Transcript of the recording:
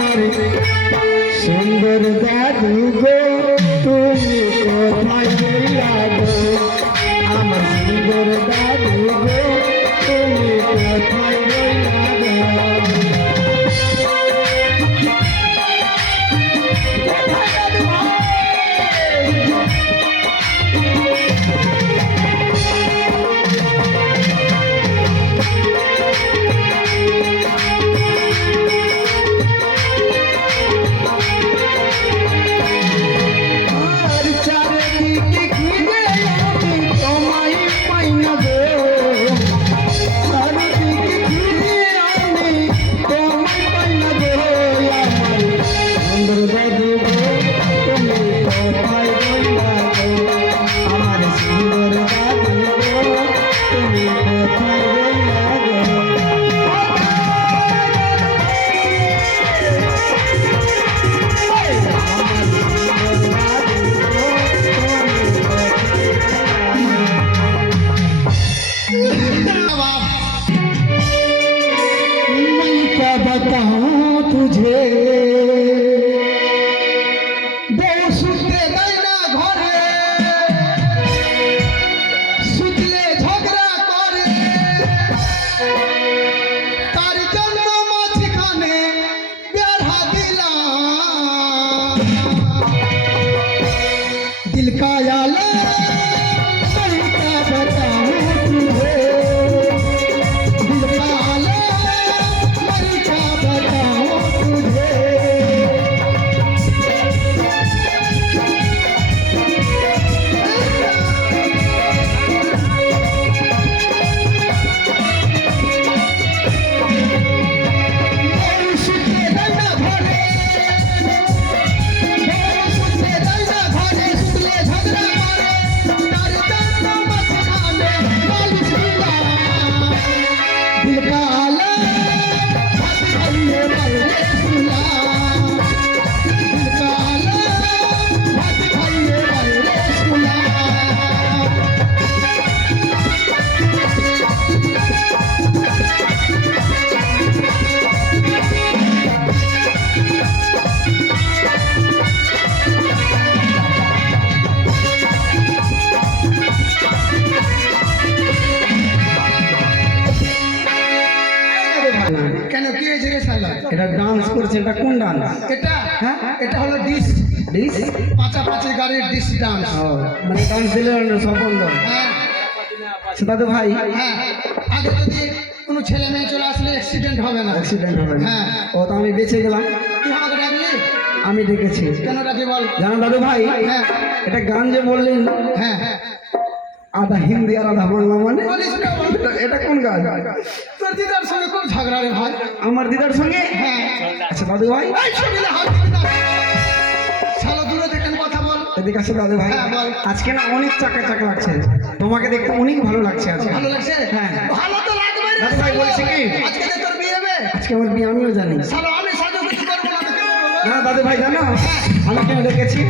আমার সুন্দর দাদু গো তুমি কোথায় গেলা গো আমার সুন্দর দাদু গো তুমি কোথায় গেলা গো बताऊं तुझे बहू सुते दैना घरे सुतले झगड़ा करे तार जन्म माछखाने बेढ़ा दिला दिल का आले কেন কি হয়েছে রে শালা এটা ডান্স করছে এটা কোন ডান্স এটা হ্যাঁ এটা হলো ডিস ডিস পাঁচাপাঁচি গাড়ির ডিস ডান্স মানে ডান্স দিলে সব বন্ধ হ্যাঁ সেটা তো ভাই হ্যাঁ আগে যদি কোনো ছেলে মেয়ে চলে আসলে অ্যাক্সিডেন্ট হবে না হ্যাঁ ও তো আমি বেঁচে গেলাম তুই আমাকে ডাকলি আমি ডেকেছি কেন ডাকি বল জানো দাদু ভাই হ্যাঁ এটা গান যে বললেন হ্যাঁ আধা হিন্দি আর আধা বাংলা মানে এটা কোন গান তোর দিদার সঙ্গে কোন ঝগড়া রে ভাই আমার দিদার সঙ্গে হ্যাঁ আচ্ছা দাদু ভাই শালা দূরে দেখেন কথা বল এদিকে আসো দাদু ভাই আজকে না অনেক চাকা চাকা লাগছে তোমাকে দেখতে অনেক ভালো লাগছে আজকে ভালো লাগছে হ্যাঁ ভালো তো লাগবে দাদু ভাই বলছি কি আজকে তোর বিয়ে হবে আজকে আমার বিয়ে আমিও জানি শালা আমি সাজুগুজু করব না দাদু ভাই জানো আমি কেন ডেকেছি